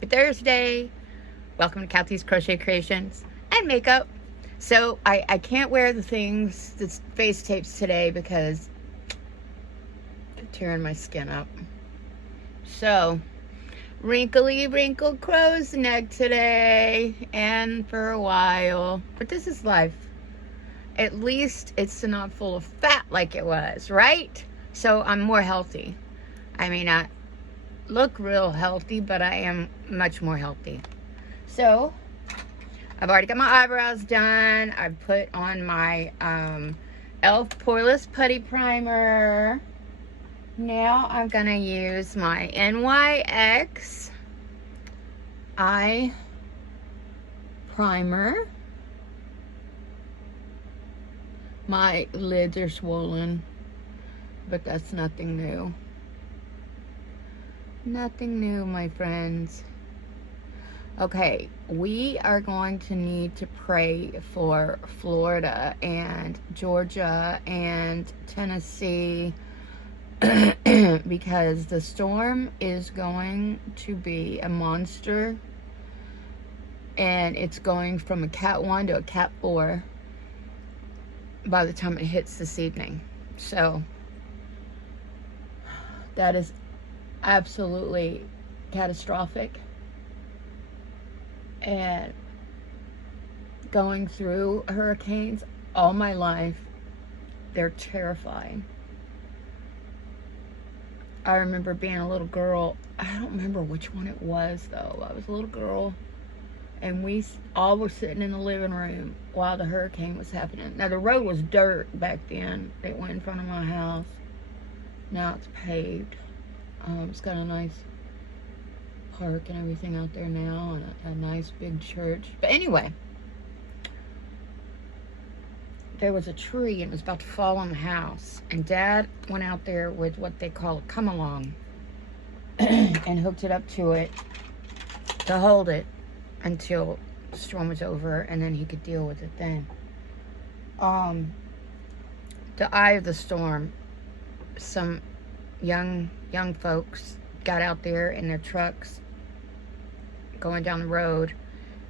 Happy Thursday. Welcome to Kathy's Crochet Creations and Makeup. So I can't wear the face tapes today because they're tearing my skin up. So, wrinkled crow's neck today and for a while. But this is life. At least it's not full of fat like it was, right? So I'm more healthy. I may not look real healthy, but I am much more healthy. So I've already got my eyebrows done. I've put on my e.l.f. Poreless Putty Primer. Now I'm gonna use my NYX eye primer. My lids are swollen, but that's nothing new. Nothing new, my friends. Okay, we are going to need to pray for Florida and Georgia and Tennessee because the storm is going to be a monster, and it's going from a Cat 1 to a Cat 4 by the time it hits this evening. So that is absolutely catastrophic. And going through hurricanes all my life, they're terrifying. I remember being a little girl. I don't remember which one it was, though. I was a little girl, and we all were sitting in the living room while the hurricane was happening. Now, the road was dirt back then. It went in front of my house. Now it's paved. It's got a nice park and everything out there now, and a nice big church. But anyway, there was a tree and it was about to fall on the house, and Dad went out there with what they call a come along and hooked it up to it to hold it until the storm was over, and then he could deal with it then. The eye of the storm, some young folks got out there in their trucks going down the road,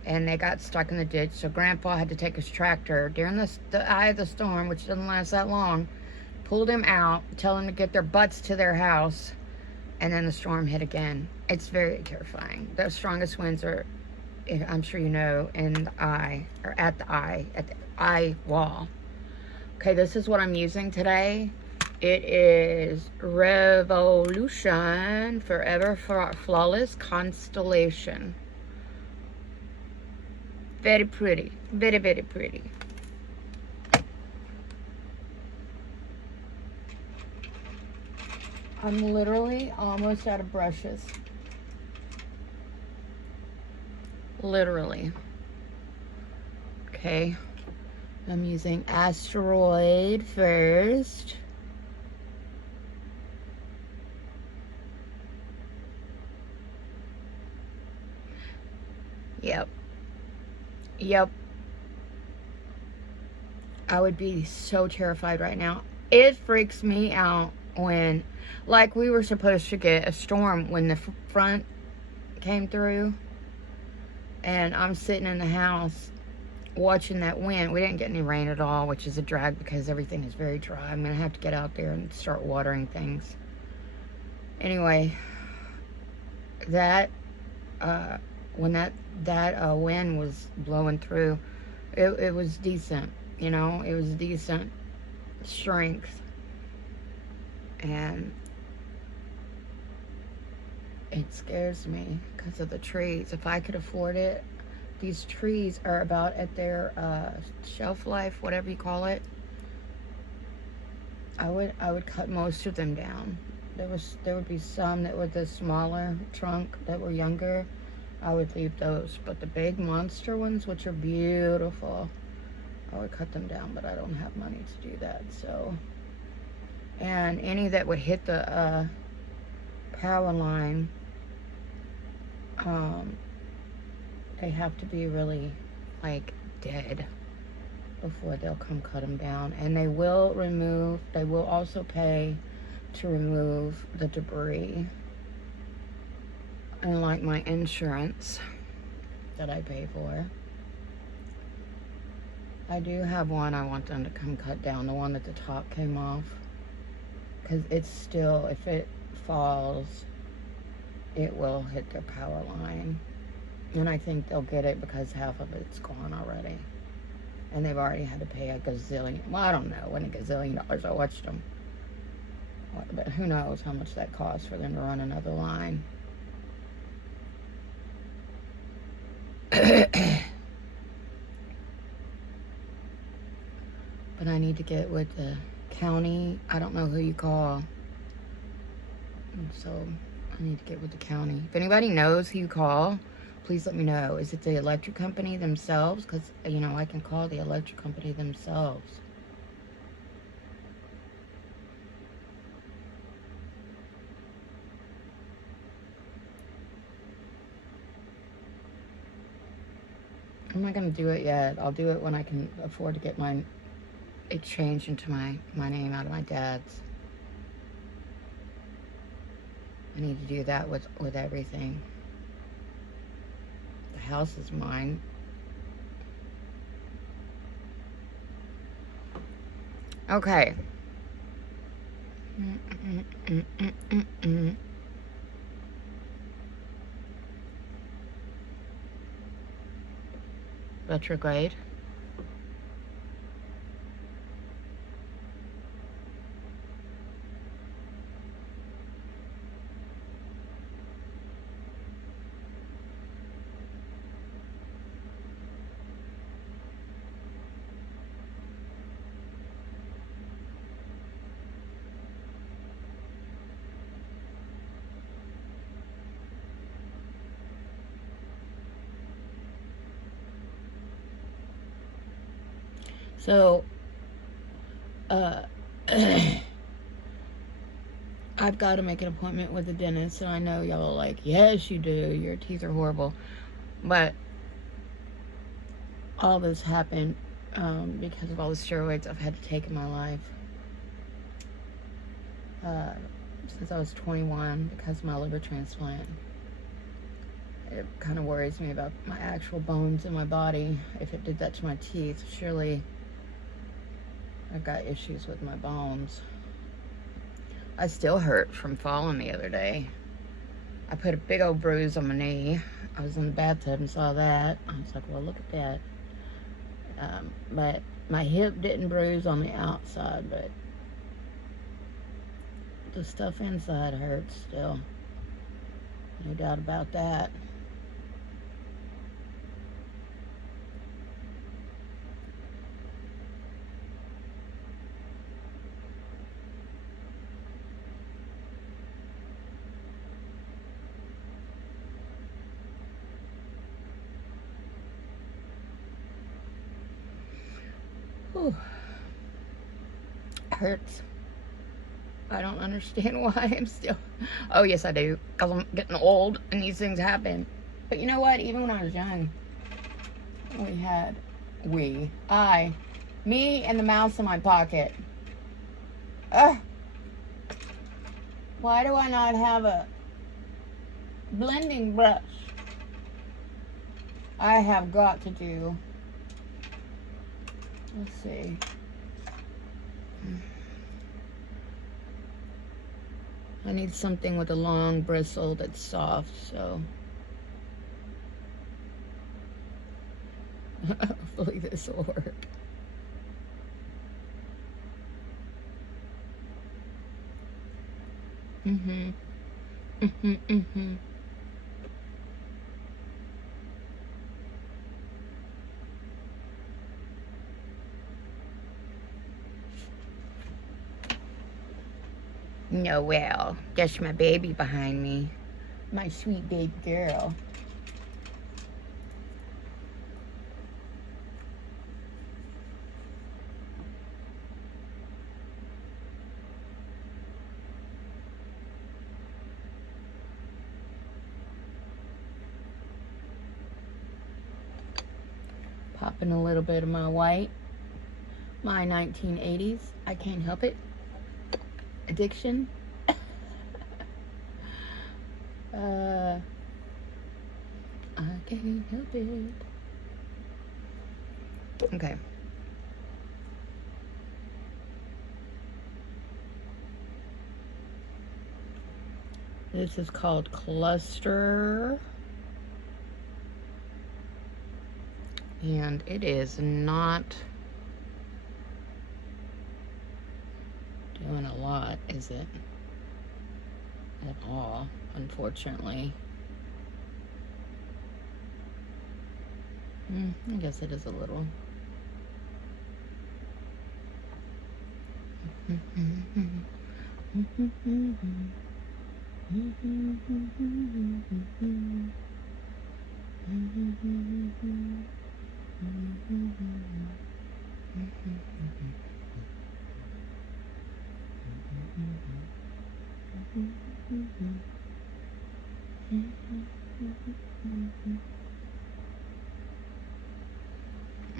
and they got stuck in the ditch. So Grandpa had to take his tractor during the eye of the storm, which doesn't last that long, pulled him out, tell them to get their butts to their house, and then the storm hit again. It's very terrifying. The strongest winds are, I'm sure you know, in the eye, or at the eye wall. Okay, this is what I'm using today. It is Revolution Forever Flawless Constellation. Very pretty. Very, very pretty. I'm literally almost out of brushes. Literally. Okay. I'm using Asteroid first. Yep. I would be so terrified right now. It freaks me out when, like, we were supposed to get a storm when the front came through, and I'm sitting in the house watching that wind. We didn't get any rain at all, which is a drag because everything is very dry. I'm gonna have to get out there and start watering things. Anyway, that when that wind was blowing through, it was decent, you know. It was decent strength, and it scares me because of the trees. If I could afford it, these trees are about at their shelf life, whatever you call it. I would cut most of them down. There would be some that were the smaller trunk that were younger. I would leave those, but the big monster ones, which are beautiful, I would cut them down, but I don't have money to do that. So, and any that would hit the power line, they have to be really, like, dead before they'll come cut them down. And they will also pay to remove the debris And like my insurance that I pay for, I do have one I want them to come cut down. The one at the top came off. Because it's still, if it falls, it will hit their power line. And I think they'll get it because half of it's gone already. And they've already had to pay a gazillion. Well, I don't know when a gazillion dollars. I watched them. But who knows how much that costs for them to run another line. But I need to get with the county. I don't know who you call. And so I need to get with the county. If anybody knows who you call, please let me know. Is it the electric company themselves? Because, you know, I can call the electric company themselves. I'm not going to do it yet. I'll do it when I can afford to get it changed into my name out of my dad's. I need to do that with everything. The house is mine. Okay. Retrograde. So, I've got to make an appointment with the dentist, and I know y'all are like, yes, you do. Your teeth are horrible. But all this happened because of all the steroids I've had to take in my life since I was 21 because of my liver transplant. It kind of worries me about my actual bones in my body. If it did that to my teeth, surely I've got issues with my bones. I still hurt from falling the other day. I put a big old bruise on my knee. I was in the bathtub and saw that. I was like, well, look at that. But my hip didn't bruise on the outside, but the stuff inside hurts still. No doubt about that. Whew. Hurts. I don't understand why I'm still... Oh, yes, I do. Because I'm getting old and these things happen. But you know what? Even when I was young, me and the mouse in my pocket. Ugh. Why do I not have a blending brush? I have got to do... Let's see. I need something with a long bristle that's soft, so hopefully this will work. No, well, just my baby behind me. My sweet baby girl. Popping a little bit of my white. My 1980s. I can't help it. Addiction. I can't help it. Okay. This is called Cluster. And it is not doing a lot, is it? At all, unfortunately. I guess it is a little.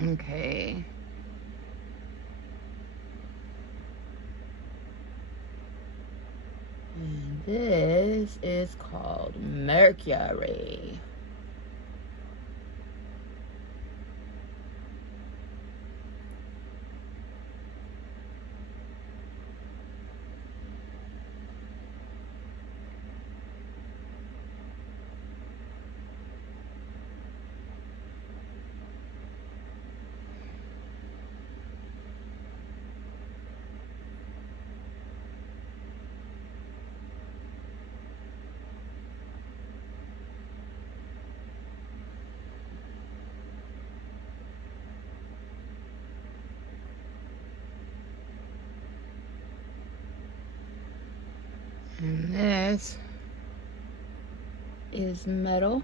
Okay. And this is called Mercury. And this is metal.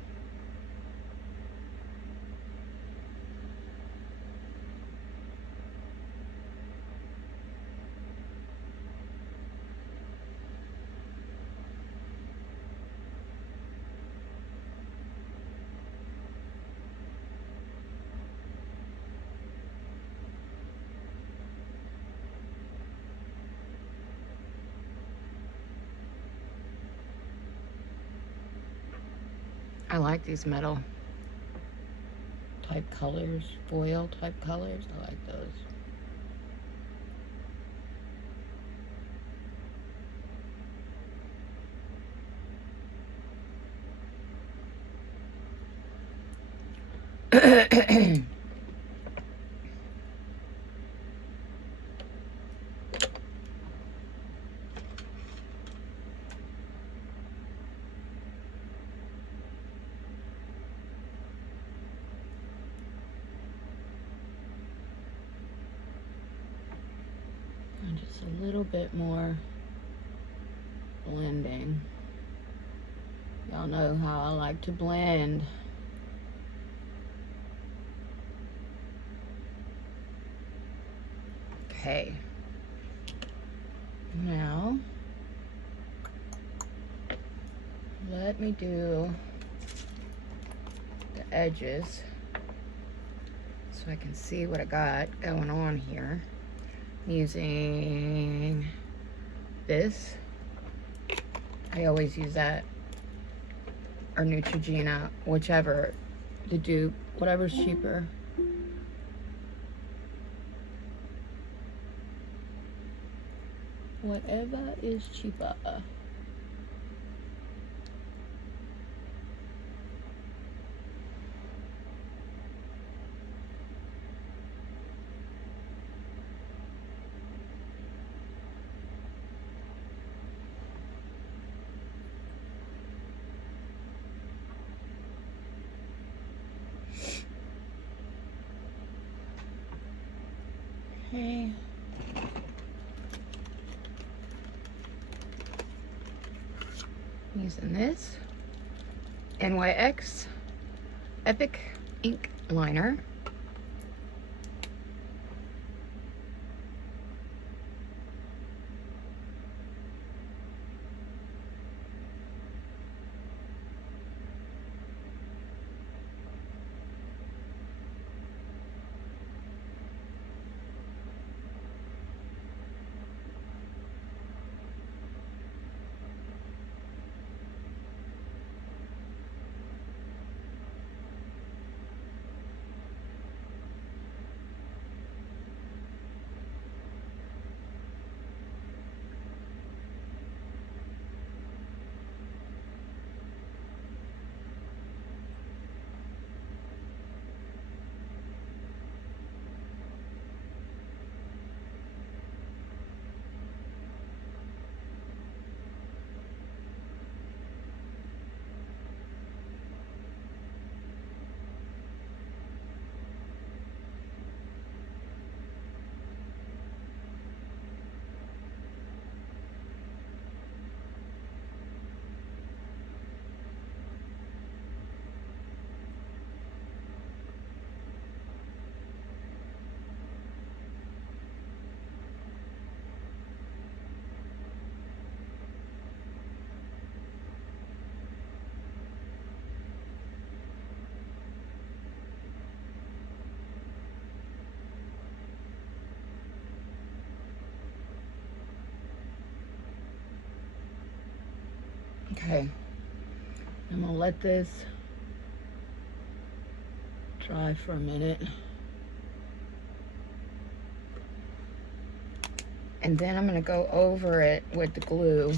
I like these metal type colors, foil type colors. I like those. And just a little bit more blending. Y'all know how I like to blend. Okay. Now, let me do the edges so I can see what I got going on here. Using this. I always use that, or Neutrogena, whichever, the dupe, whatever's cheaper. Whatever is cheaper. Okay. Using this NYX Epic Ink Liner. Okay, I'm gonna let this dry for a minute. And then I'm gonna go over it with the glue.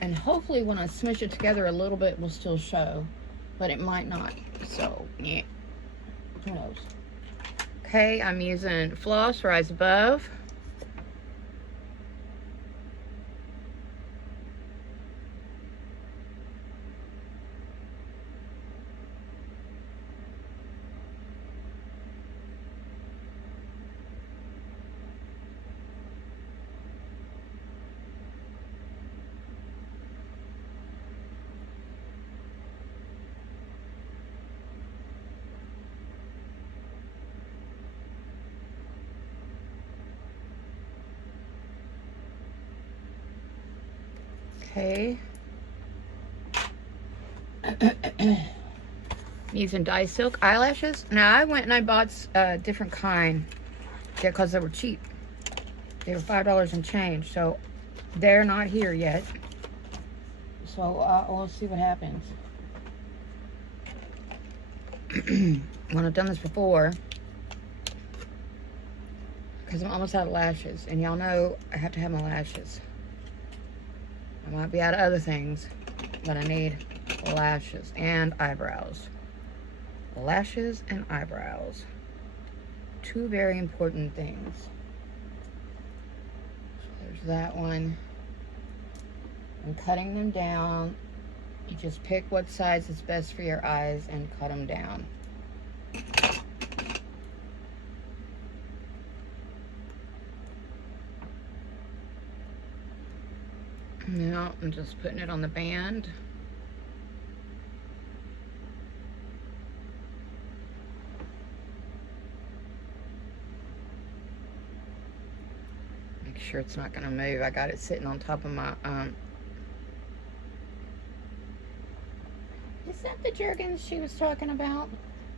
And hopefully when I smush it together a little bit, it will still show. But it might not, so yeah, who knows. Okay, I'm using floss, Rise Above. Okay. Using dye silk eyelashes. Now I went and I bought a different kind because they were cheap. They were $5 and change, so they're not here yet. So we'll see what happens. When I've done this before, because I'm almost out of lashes, and y'all know I have to have my lashes. I might be out of other things, but I need lashes and eyebrows. Lashes and eyebrows. Two very important things. So there's that one. I'm cutting them down. You just pick what size is best for your eyes and cut them down. Now I'm just putting it on the band. Make sure it's not gonna move. I got it sitting on top of my Is that the Jergens she was talking about?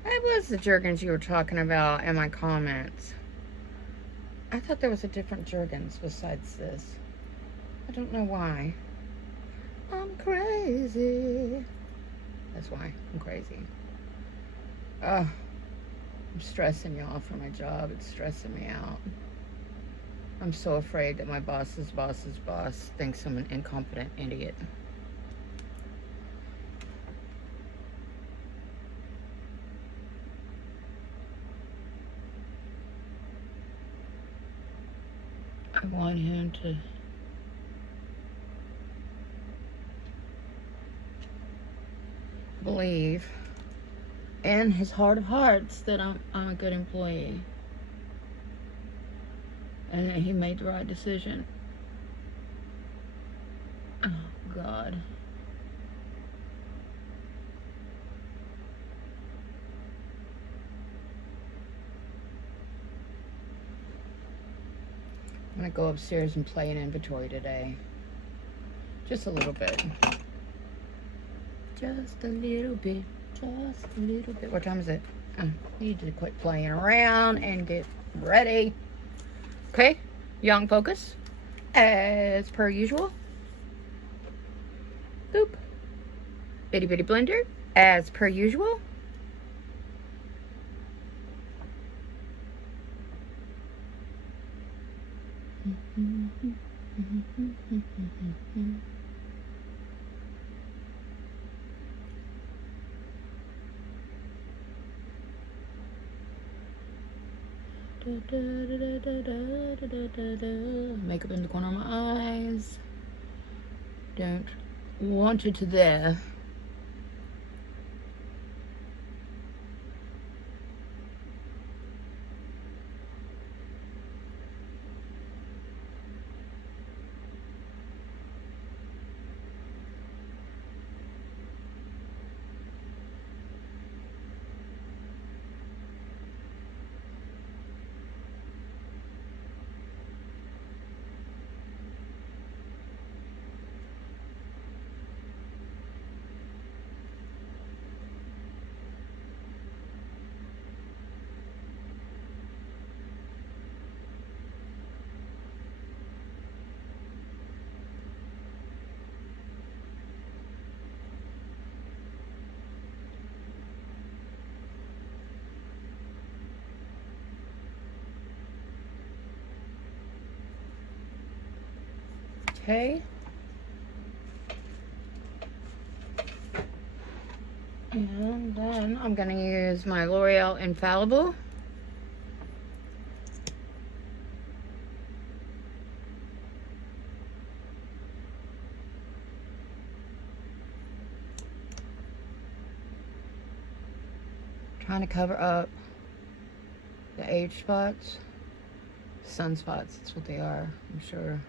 That was the Jergens you were talking about in my comments. I thought there was a different Jergens besides this. I don't know why. I'm crazy. That's why I'm crazy. I'm stressing y'all for my job. It's stressing me out. I'm so afraid that my boss's boss's boss thinks I'm an incompetent idiot. I want him to believe in his heart of hearts that I'm a good employee and that he made the right decision. Oh God. I'm gonna go upstairs and play an inventory today. Just a little bit. Just a little bit. Just a little bit. What time is it? I need to quit playing around and get ready. Okay, young focus. As per usual. Boop. Bitty bitty blender. As per usual. Makeup in the corner of my eyes. Don't want it there. Okay. And then I'm going to use my L'Oreal Infallible. Trying to cover up the age spots. Sunspots, that's what they are, I'm sure.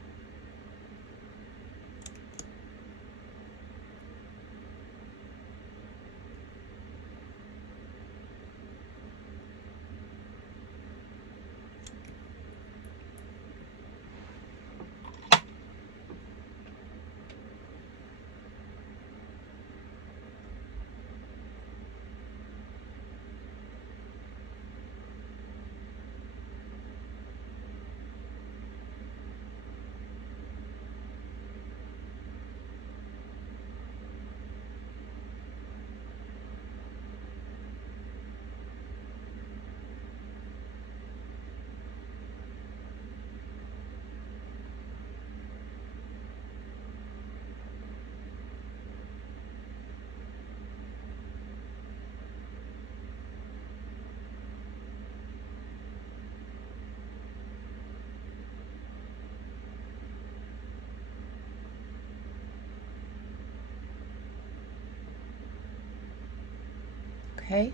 Okay.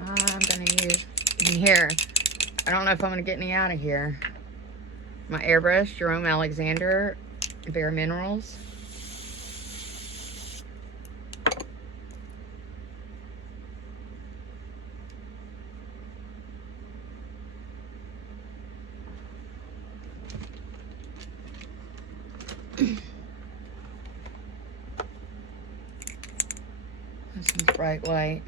I'm going to use in here. I don't know if I'm going to get any out of here. My airbrush, Jerome Alexander, Bare Minerals. This one's bright white.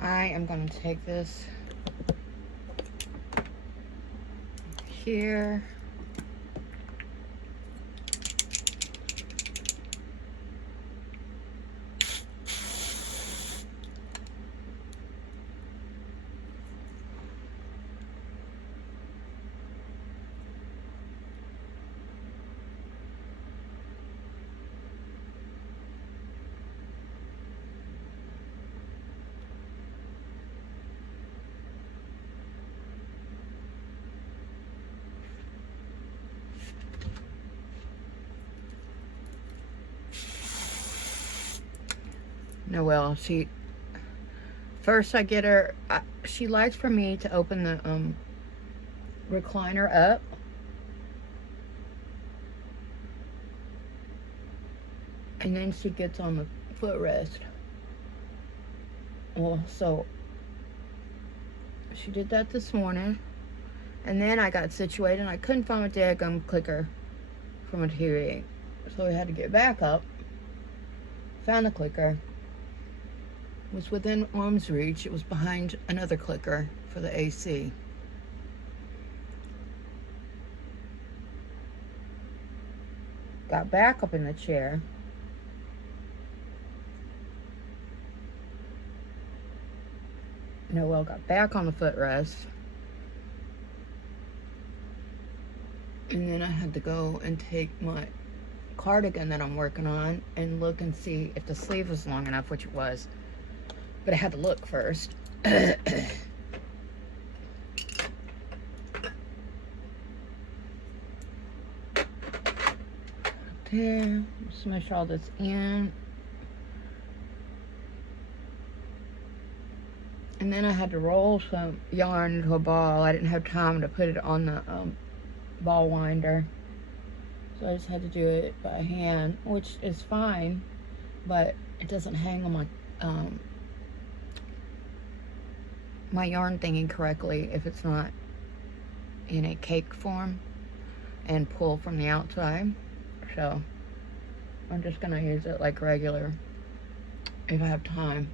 I am going to take this here. Noelle, first I get her, she likes for me to open the recliner up. And then she gets on the footrest. Well, so she did that this morning. And then I got situated and I couldn't find my daggum clicker from a TV. So I had to get back up. Found the clicker. It was within arm's reach. It was behind another clicker for the AC. Got back up in the chair. Noelle got back on the footrest. And then I had to go and take my cardigan that I'm working on and look and see if the sleeve was long enough, which it was. But I had to look first. There, smush all this in. And then I had to roll some yarn into a ball. I didn't have time to put it on the ball winder. So I just had to do it by hand, which is fine, but it doesn't hang on my yarn thingy correctly if it's not in a cake form and pull from the outside. So I'm just gonna use it like regular if I have time.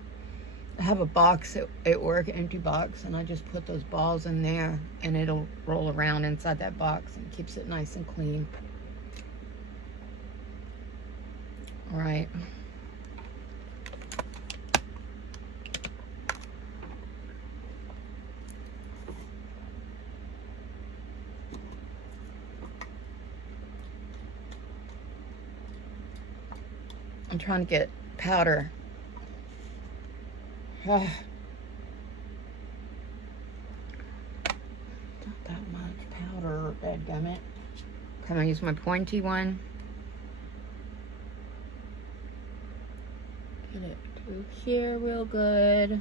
I have a box at work, an empty box, and I just put those balls in there and it'll roll around inside that box and keeps it nice and clean. All right. I'm trying to get powder. Not that much powder, dadgummit. I'm gonna use my pointy one. Get it through here real good.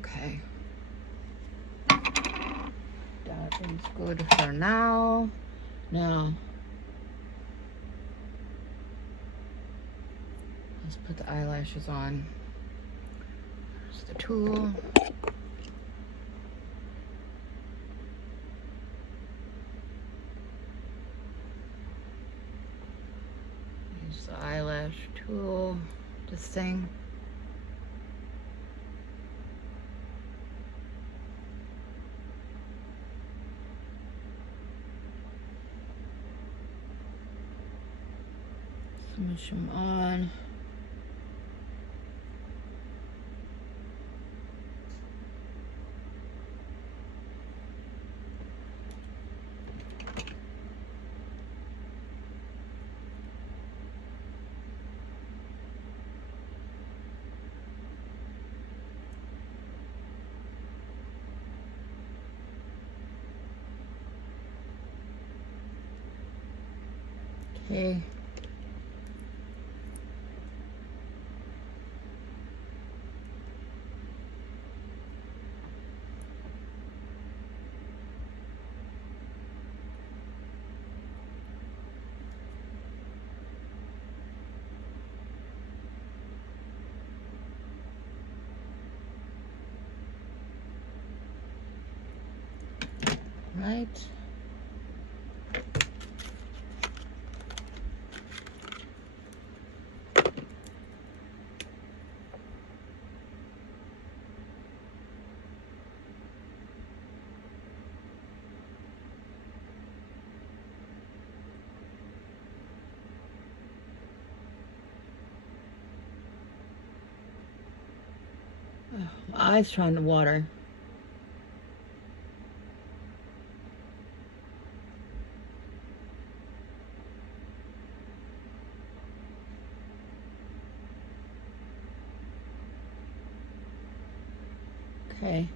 Okay. That is good for now. Now, let's put the eyelashes on. Here's the tool. Use the eyelash tool, this thing. Smush them on. Okay. Right. My eyes trying to water. Okay.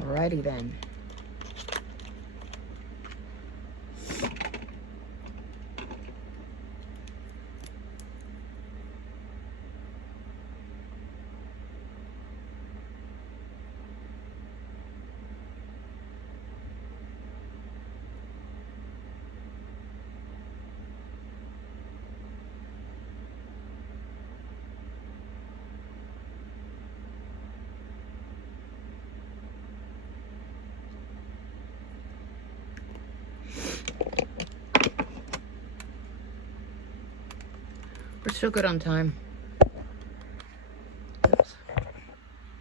Alrighty then. We're still good on time. Oops.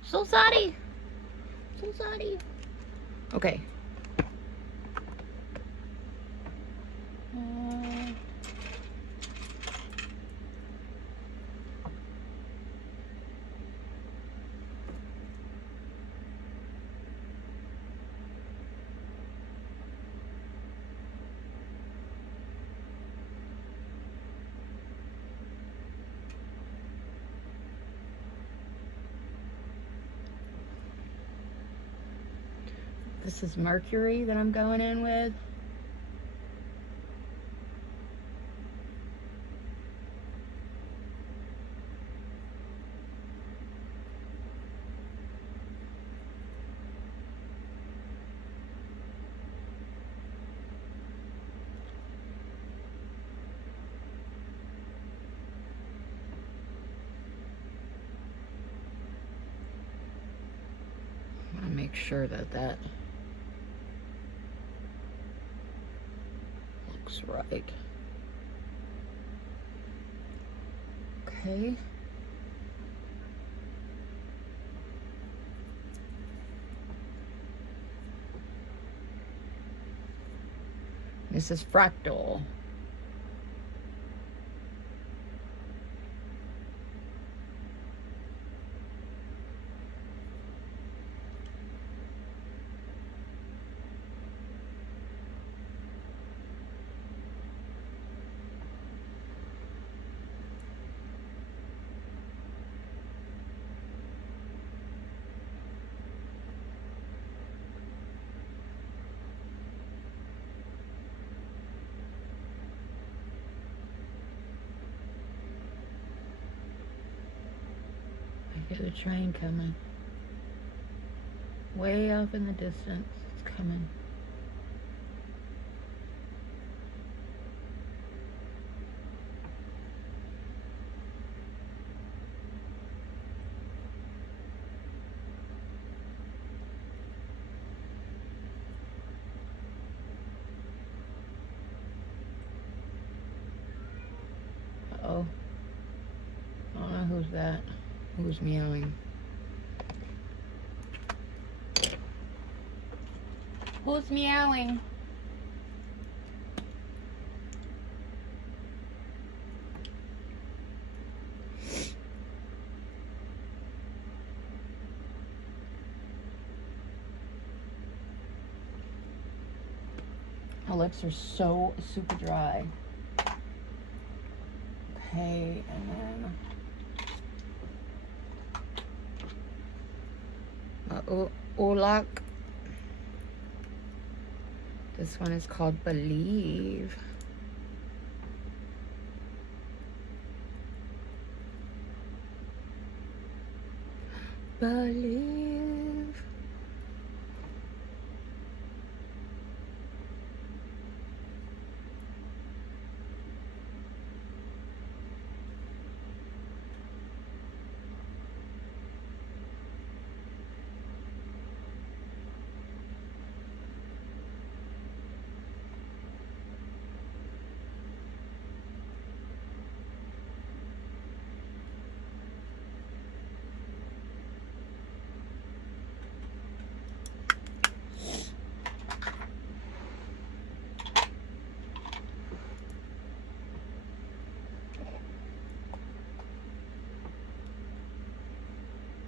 So sorry. So sorry. Okay. This is Mercury that I'm going in with. I want to make sure that that looks right. Okay. This is Fractal. I hear the train coming. Way off in the distance. It's coming. Uh-oh. I don't know who's that. Who's meowing? Who's meowing? My lips are so super dry. Okay, and then Olak. This one is called Believe. Believe.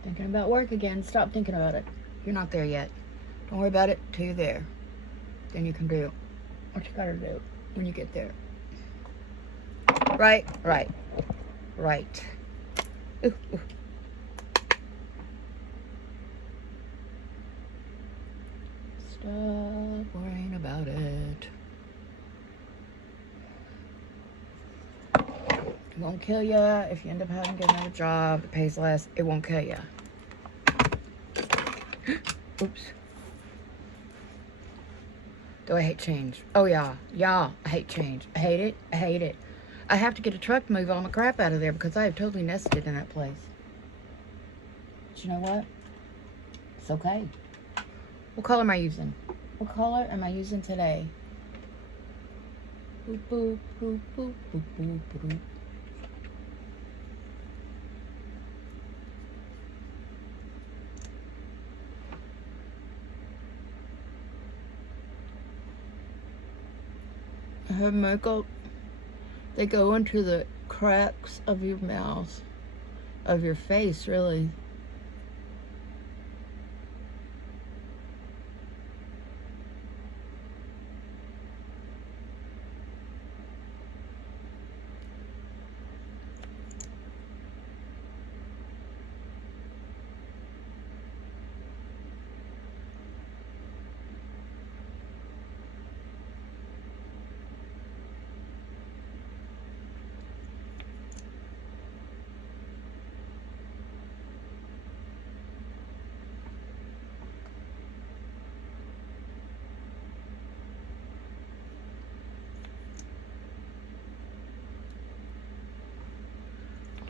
Thinking about work again. Stop thinking about it. You're not there yet. Don't worry about it till you're there. Then you can do what you gotta do when you get there. Right, right, right. Ooh, ooh. Stop worrying about it. It won't kill you if you end up having to get another job that pays less. It won't kill you. Oops. Do I hate change? Oh yeah, yeah, I hate change. I hate it, I hate it. I have to get a truck to move all my crap out of there because I have totally nested in that place. But you know what? It's okay. What color am I using? What color am I using today? Boop, boop, boop, boop, boop, boop, boop. Her makeup, they go into the cracks of your mouth, of your face, really.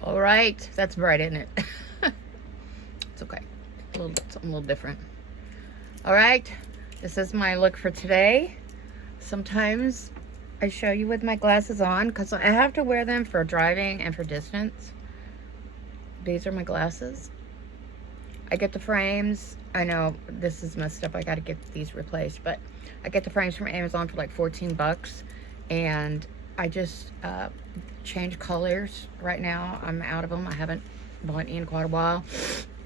All right, that's bright, isn't it? It's okay. Something a little different. All right, this is my look for today. Sometimes I show you with my glasses on because I have to wear them for driving and for distance. These are my glasses. I get the frames. I know this is messed up. I got to get these replaced, but I get the frames from Amazon for like 14 bucks. And I just change colors right now. I'm out of them. I haven't bought any in quite a while.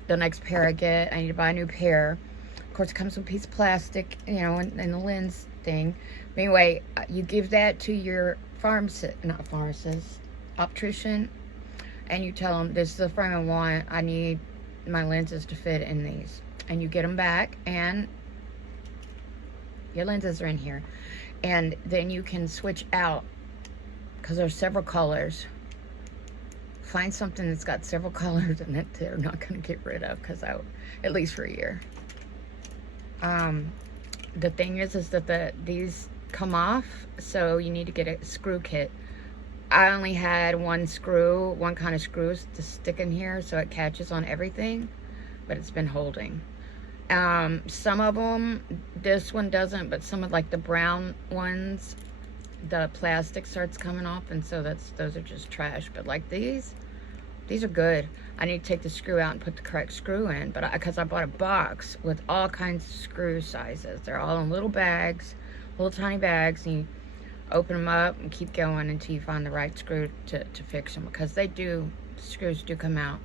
The next pair I get, I need to buy a new pair. Of course, it comes with a piece of plastic, you know, and the lens thing. But anyway, you give that to your optician, and you tell them, this is the frame I want. I need my lenses to fit in these. And you get them back, and your lenses are in here. And then you can switch out, because there's several colors. Find something that's got several colors in it they're not going to get rid of, because at least for a year. The thing is that these come off, so you need to get a screw kit. I only had one kind of screws to stick in here so it catches on everything, but it's been holding. Some of them, this one doesn't, but some of like the brown ones, the plastic starts coming off, and so those are just trash. But like these are good. I need to take the screw out and put the correct screw in, but because I bought a box with all kinds of screw sizes. They're all in little bags, little tiny bags, and you open them up and keep going until you find the right screw to fix them, because the screws do come out.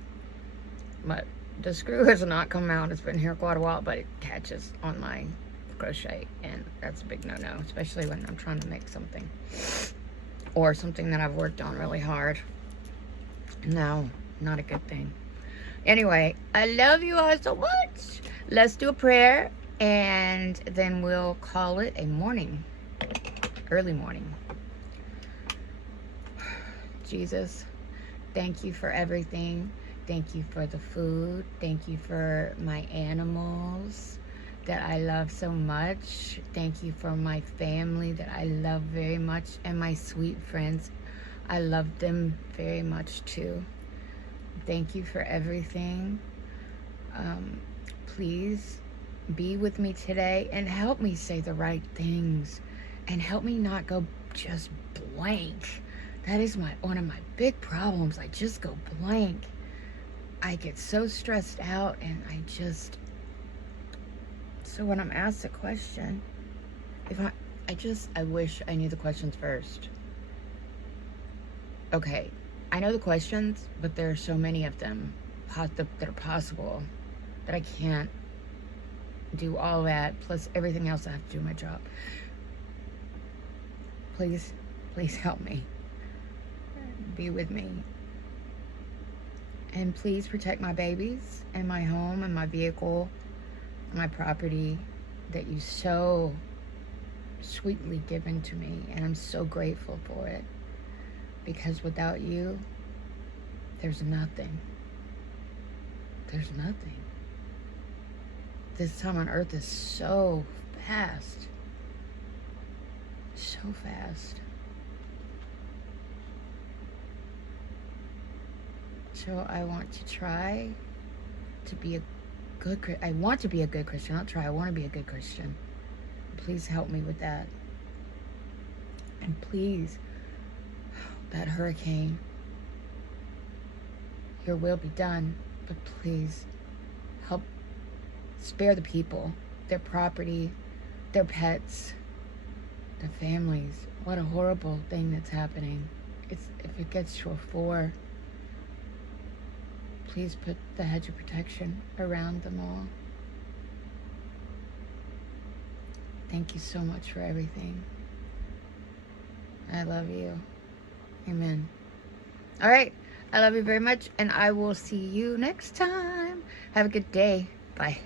But the screw has not come out. It's been here quite a while, but it catches on my crochet, and that's a big no-no, especially when I'm trying to make something or something that I've worked on really hard. No, not a good thing. Anyway, I love you all so much. Let's do a prayer, and then we'll call it a morning. Early morning. Jesus, thank you for everything. Thank you for the food. Thank you for my animals that I love so much. Thank you for my family that I love very much, and my sweet friends. I love them very much too. Thank you for everything. Please be with me today and help me say the right things, and help me not go just blank. That is one of my big problems. I just go blank. I get so stressed out, and so when I'm asked a question, I wish I knew the questions first. Okay, I know the questions, but there are so many of them that are possible that I can't do all that, plus everything else I have to do my job. Please help me. Be with me. And please protect my babies and my home and my vehicle and my property that you so sweetly given to me. And I'm so grateful for it. Because without you, there's nothing. There's nothing. This time on earth is so fast. So fast. So I want to try to be a good Christian. I want to be a good Christian. Not try. I want to be a good Christian. Please help me with that. And please, that hurricane, your will be done. But please help spare the people, their property, their pets, their families. What a horrible thing that's happening. If it gets to a 4, please put the hedge of protection around them all. Thank you so much for everything. I love you. Amen. All right. I love you very much, and I will see you next time. Have a good day. Bye.